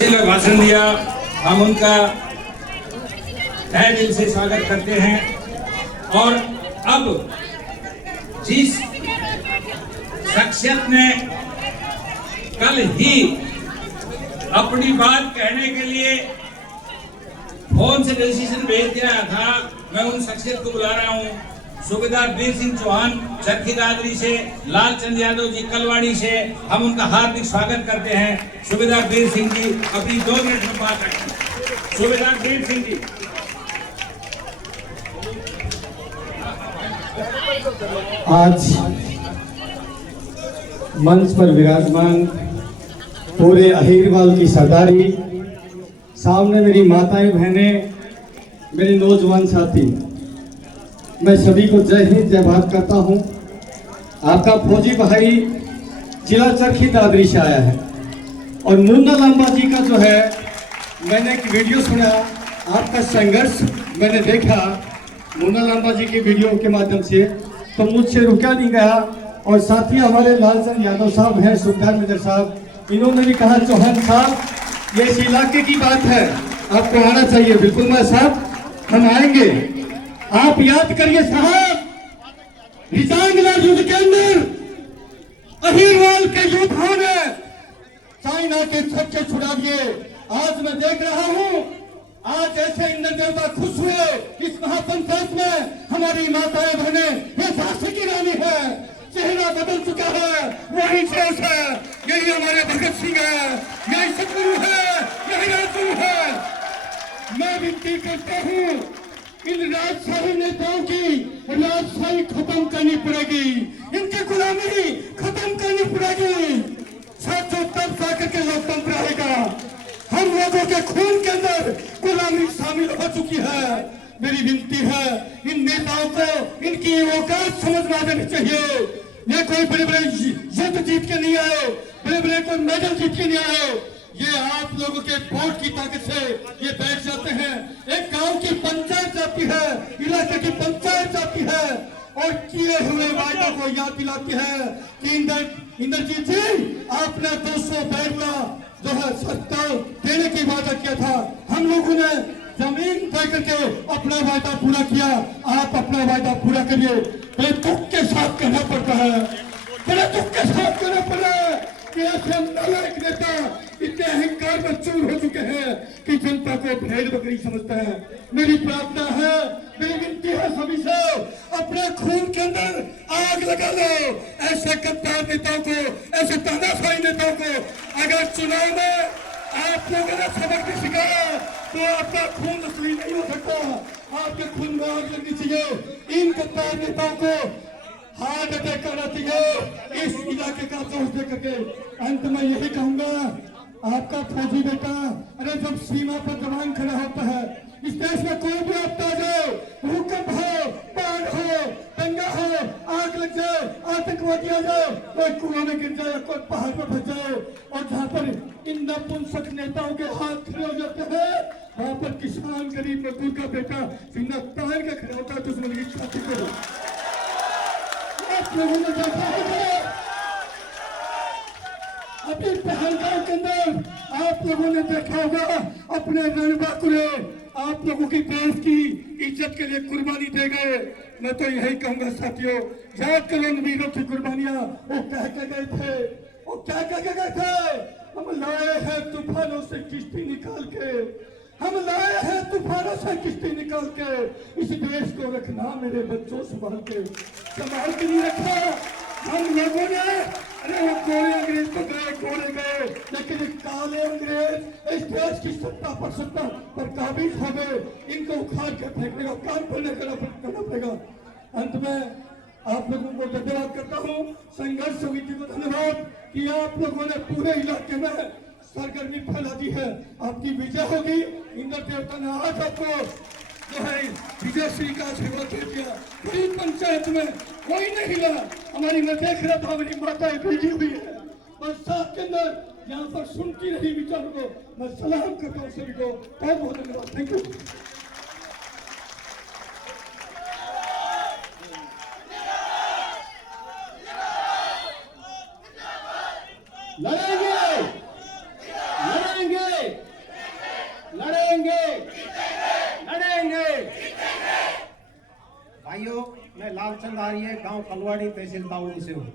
भाषण दिया, हम उनका तहे दिल से स्वागत करते हैं। और अब जिस शख्सियत ने कल ही अपनी बात कहने के लिए फोन से रजिस्ट्रेशन भेज दिया था, मैं उन शख्सियत को बुला रहा हूँ। सूबेदार वीर सिंह चौहान चरखी दादरी से, लालचंद यादव जी कलवाड़ी से, हम उनका हार्दिक स्वागत करते हैं। सूबेदार वीर सिंह जी अपनी 2 मिनट में बात रखें। सूबेदार वीर सिंह जी। आज मंच पर विराजमान पूरे अहीरवाल की सरदारी, सामने मेरी माताएं बहनें, मेरे नौजवान साथी, मैं सभी को जय हिंद जय भारत करता हूं। आपका फौजी भाई जिला चरखी दादरी से आया है और मुन्ना लांबा जी का जो है, मैंने एक वीडियो सुना, आपका संघर्ष मैंने देखा मुन्ना लांबा जी की वीडियो के माध्यम से, तो मुझसे रुका नहीं गया। और साथ ही हमारे लालचंद यादव साहब हैं, सुबेदार मेजर साहब, इन्होंने भी कहा चौहान साहब ये इस इलाके की बात है, आपको आना चाहिए। बिल्कुल मैं साहब, हम आएंगे। आप याद करिए साहब, रिजांगला युद्ध के अंदर अहीरवाल के योद्धाओं ने चाइना के छक्के छुड़ा दिए। आज मैं देख रहा हूं, आज ऐसे इंद्र देवता खुश हुए इस महापंचायत में हमारी माताएं बहनें, ये झांसी की रानी है, चेहरा बदल चुका है, वही शेष है, यही हमारे भगत सिंह है, यही सतगुरु है, यही राजगुरु है। मैं विनती करता हूं, इन राजशाही नेताओं की राजशाही खत्म करनी पड़ेगी, इनकी गुलामी खत्म करनी पड़ेगी। साथियों, तब जाकर के लोकतंत्र आएगा। हम लोगों के खून के अंदर गुलामी शामिल हो चुकी है। मेरी विनती है, इन नेताओं को इनकी औकात समझ में आ जानी चाहिए। ये कोई बड़े बड़े युद्ध जीत के नहीं आए, बड़े बड़े कोई मेडल जीत के नहीं आए, ये आप लोगों के वोट की ताकत से ये बैठ जाते हैं। एक गांव की पंचायत जाती है, इलाके की पंचायत जाती है और किए हुए वायदों को याद दिलाती है कि इंद्रजीत जी, आपने 200 बेड का जो है सत्ता देने की वादा किया था, हम लोगों ने जमीन दे करके अपना वायदा पूरा किया, आप अपना वायदा पूरा करिए। बड़े दुख के साथ कहना पड़ता है, बड़े दुख के साथ कहना पड़ रहा है कि ऐसे नालायक नेता इतने अहंकार में चूर हो चुके हैं कि जनता को भेड़ बकरी समझता है। मेरी प्रार्थना है, मेरी विनती है सभी से, अपने खून के अंदर आग लगा लो ऐसे गद्दार नेताओं को, ऐसे तानाशाही नेताओं को। अगर चुनाव में आप लोगों ने सबक भी सिखाया तो आपका खून असली नहीं हो सकता, आपके खून में आग लगनी चाहिए। इन गद्दार नेताओं को हार्ट अटैक करना चाहिए इस इलाके का दोष दे करके। अंत में यही कहूंगा, आपका फौजी बेटा, अरे जब सीमा पर जवान खड़ा होता है, इस देश में कोई भी आपदा आ जाए, भूकंप हो, बाढ़ हो, दंगा हो, आग लग जाए, आतंकवादी आ जाए, कोई कुआं में गिर जाए, कोई पहाड़ पर फंस जाए, और जहाँ पर इन नपुंसक नेताओं के हाथ खड़े हो जाते हैं, वहां पर किसान गरीब मजदूर का बेटा सीना तान के खड़ा होता है दुश्मन की छाती पर। आप लोगों ने देखा होगा अभी पहलगाम के अंदर, आप लोगों ने देखा होगा अपने रणबांकुरे आप लोगों की देश की इज्जत के लिए कुर्बानी दे गए। मैं तो यही कहूंगा साथियों, याद करो उन वीरों की कुर्बानियां, वो कह के गए थे, वो क्या कह के गए थे, हम लाए हैं तूफानों से किश्ती निकाल के, हम लाए हैं तूफानों से किश्ती निकाल के, इस देश को रखना मेरे बच्चों संभाल के नहीं रखा। हम लोगों ने, अरे वो गोरे अंग्रेज तो गए, गोरे गए, लेकिन काले अंग्रेज इस देश की सत्ता पर काबिज हो गए, इनको उखाड़ के फेंकने का काम करना पड़ेगा। अंत में आप लोगों को धन्यवाद करता हूँ, संघर्ष समिति को धन्यवाद कि आप लोगों ने पूरे इलाके में सरगर्मी फैला दी है। आपकी विजय होगी, इंद्र देवता ने आज आपको जो है विजय श्री का आशीर्वाद दे दिया। पूरी पंचायत में कोई नहीं हिला, हमारी मैं देख रहा था, मेरी माताएं भेजी हुई है बरसात के अंदर, यहाँ पर सुनती रही विचारों को। मैं सलाम करता हूँ सभी को, बहुत बहुत धन्यवाद। Thank you. लड़ेंगे, लड़ेंगे। लड़ेंगे, लड़ेंगे। भाइयों, मैं लालचंद आर्य, गांव कलवाड़ी, तहसील दाऊदी से हूँ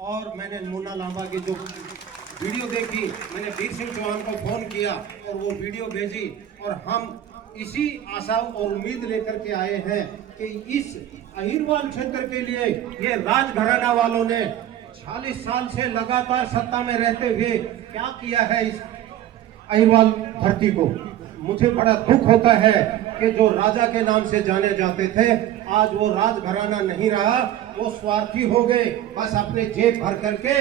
और मैंने मुन्ना लांबा की जो वीडियो देखी, मैंने वीर सिंह चौहान को फोन किया और वो वीडियो भेजी और हम इसी आशा और उम्मीद लेकर के आए हैं कि इस अहिरवाल क्षेत्र के लिए ये राजघराना वालों ने 40 साल से लगातार सत्ता में रहते हुए क्या किया है इस अहिरवाल धरती को। मुझे बड़ा दुख होता है कि जो राजा के नाम से जाने जाते थे, आज वो राजघराना नहीं रहा, वो स्वार्थी हो गए, बस अपने जेब भर करके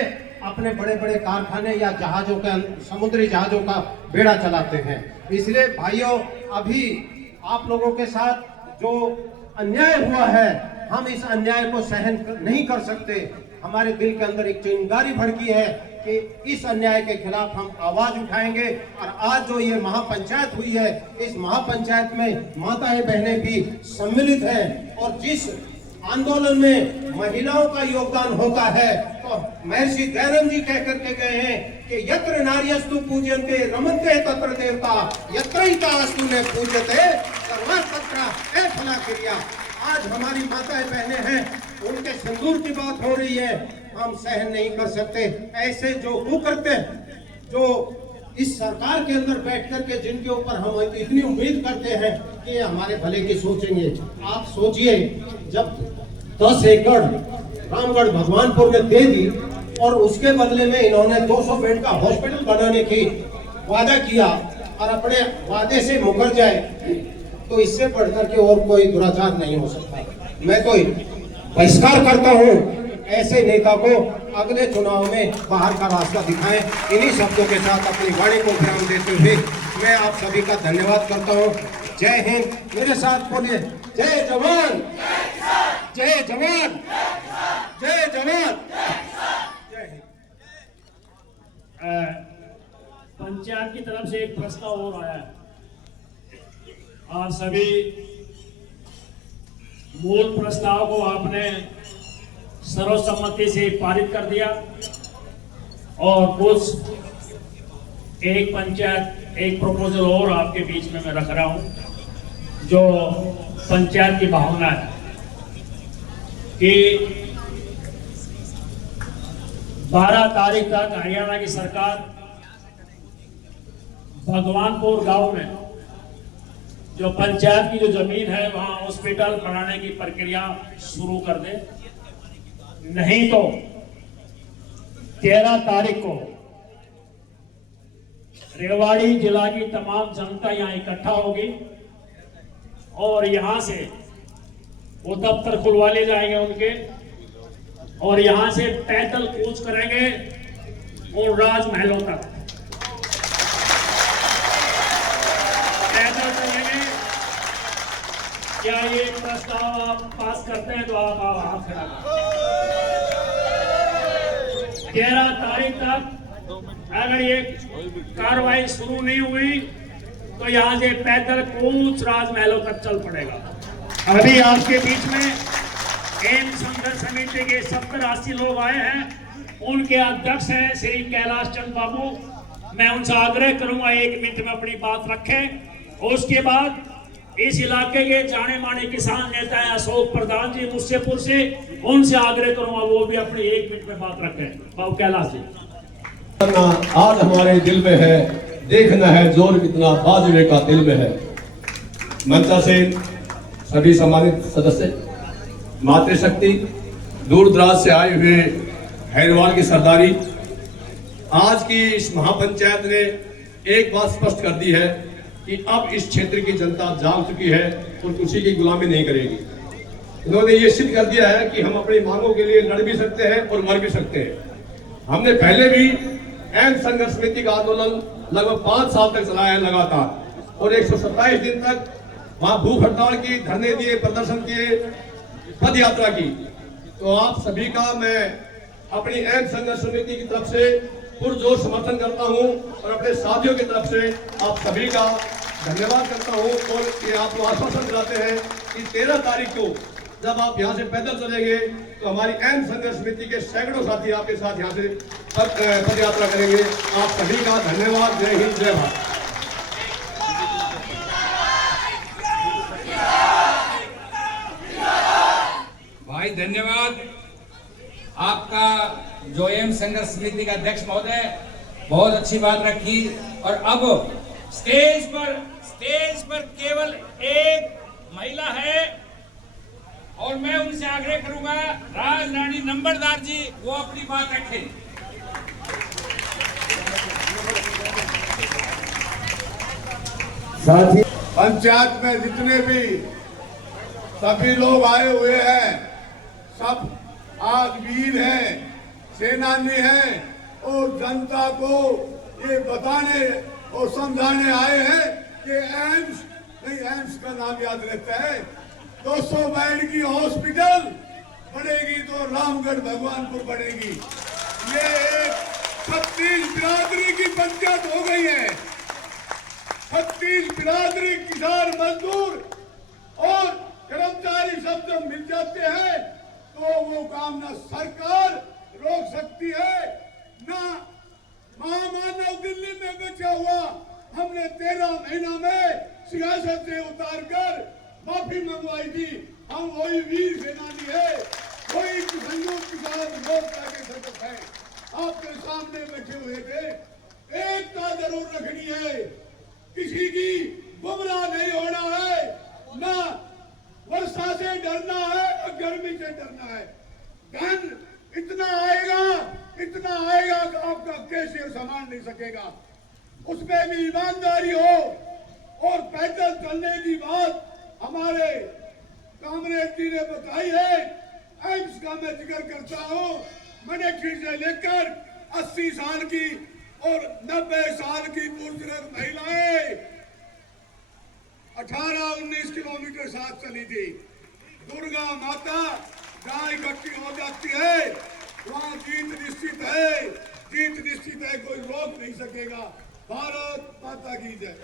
अपने बड़े बड़े कारखाने या जहाजों का, समुद्री जहाजों का बेड़ा चलाते हैं। इसलिए भाइयों, अभी आप लोगों के साथ जो अन्याय हुआ है, हम इस अन्याय को सहन नहीं कर सकते। हमारे दिल के अंदर एक चिंगारी भड़की है कि इस अन्याय के खिलाफ हम आवाज उठाएंगे। और आज जो ये महापंचायत हुई है, इस महापंचायत में माताएं बहनें भी सम्मिलित हैं और जिस आंदोलन में महिलाओं का योगदान होता है, तो महर्षि दयानंद जी कह करके गए हैं कि यत्र नार्यस्तु पूज्यन्ते रमन्ते तत्र देवता, यत्रैतास्तु न पूज्यते सर्वत्र फला क्रिया। आज हमारी माताएं बहनें हैं, उनके सिंदूर की बात हो रही है, हम सहन नहीं कर सकते। ऐसे जो कुकृत्य जो इस सरकार के अंदर बैठ करके जिनके ऊपर हम इतनी उम्मीद करते हैं कि हमारे भले की सोचेंगे। आप सोचिए, जब 10 एकड़ रामगढ़ भगवानपुर में दे दी और उसके बदले में इन्होंने 200 बेड का हॉस्पिटल बनाने की वादा किया और अपने वादे से मुकर जाए, तो इससे बढ़कर के और कोई दुराचार नहीं हो सकता। मैं तो बहिष्कार करता हूँ, ऐसे नेता को अगले चुनाव में बाहर का रास्ता दिखाएं। इन्हीं शब्दों के साथ अपनी वाणी को विराम देते हुए मैं आप सभी का धन्यवाद करता हूँ। जय हिंद। मेरे साथ बोलिए, जय जवान, जय जवान, जय जवान, जय हिंद। पंचायत की तरफ से एक प्रस्ताव और आया है। आप सभी मूल प्रस्ताव को आपने सर्वसम्मति से पारित कर दिया और कुछ एक पंचायत एक प्रपोजल और आपके बीच में मैं रख रहा हूं, जो पंचायत की भावना है कि 12 तारीख तक हरियाणा की सरकार भगवानपुर गांव में जो पंचायत की जो जमीन है वहां हॉस्पिटल बनाने की प्रक्रिया शुरू कर दे, नहीं तो 13 तारीख को रेवाड़ी जिला की तमाम जनता यहां इकट्ठा होगी और यहां से वो दफ्तर खुलवा ले जाएंगे उनके, और यहां से पैदल कूच करेंगे और राजमहलों तक पैदल चलेंगे। क्या ये प्रस्ताव आप पास करते हैं तो आप हाथ खड़ा करें। 13 तारीख तक अगर ये कार्रवाई शुरू नहीं हुई तो यहाँ से पैदल कूच राजमहलों तक चल पड़ेगा। अभी आपके बीच में एम संघर्ष समिति के 70-80 लोग आए हैं, उनके अध्यक्ष हैं श्री कैलाश चंद बाबू। मैं उनसे आग्रह करूंगा 1 मिनट में अपनी बात रखें। उसके बाद इस इलाके के जाने माने किसान नेता हैं अशोक प्रधान जी मुस्सेपुर से, उनसे आग्रह करूंगा वो भी अपनी 1 मिनट में बात रखें। बाबू कैलाश जी। आज हमारे दिल में है, देखना है जोर कितना बाजवे का दिल में है। मंचा से सभी सम्मानित सदस्य, मातृशक्ति, दूर दराज से आए हुए हैरवाल की सरदारी, आज की इस महापंचायत ने एक बात स्पष्ट कर दी है कि अब इस क्षेत्र की जनता जाग चुकी है और किसी की गुलामी नहीं करेगी। इन्होंने ये सिद्ध कर दिया है कि हम अपनी मांगों के लिए लड़ भी सकते हैं और मर भी सकते हैं। हमने पहले भी एम संघर्ष समिति का आंदोलन लगभग 5 साल तक चलाया है लगातार, और 127 दिन तक वहां भूख हड़ताल की, धरने दिए, प्रदर्शन किए, पद यात्रा की। तो आप सभी का मैं अपनी एम संघर्ष समिति की तरफ से पुरजोर समर्थन करता हूं और अपने साथियों की तरफ से आप सभी का धन्यवाद करता हूं। और ये आपको आश्वासन दिलाते हैं कि 13 तारीख को जब आप यहां से पैदल चलेंगे तो हमारी एम संघर्ष समिति के सैकड़ों साथी आपके साथ यहां से पद यात्रा करेंगे। आप सभी का धन्यवाद। जय हिंद, जय भारत। धन्यवाद। आपका जो एम संघर्ष समिति का अध्यक्ष महोदय बहुत अच्छी बात रखी। और अब स्टेज पर केवल एक महिला है और मैं उनसे आग्रह करूंगा राज रानी नंबरदार जी वो अपनी बात रखें। साथ ही पंचायत में जितने भी सभी लोग आए हुए हैं सब आज वीर हैं, सेनानी हैं और जनता को ये बताने और समझाने आए हैं कि एम्स का नाम याद रहता है। 200 बेड की हॉस्पिटल बनेगी तो रामगढ़ भगवानपुर बनेगी। ये एक 36 बिरादरी की पंचायत हो गई है। 36 बिरादरी, किसान, मजदूर और कर्मचारी सब जब मिल जाते हैं तो वो काम ना सरकार रोक सकती है ना महामानव दिल्ली में बचा हुआ। हमने 13 महीना में सियासत से उतारकर माफी मंगवाई थी। हम वही वीर सेनानी है, वही संयुक्त किसान मोर्चा के सदस्य हैं। आपके सामने बैठे हुए थे। एकता जरूर रखनी है, किसी की गुमराह नहीं होना है, ना वर्षा से डरना है और गर्मी से डरना है। धन इतना आएगा कि आपका कैसे संभाल नहीं सकेगा। उसमें भी ईमानदारी हो। और पैदल चलने की बात हमारे कामरेड जी ने बताई है। एम्स का मैं जिक्र करता हूँ। मिलिट्री से लेकर 80 साल की और 90 साल की बुजुर्ग महिलाएं 18-19 किलोमीटर साथ चली थी। दुर्गा माता जहाँ इकट्ठी हो जाती है वहाँ जीत निश्चित है, जीत निश्चित है, कोई रोक नहीं सकेगा। भारत माता की जय।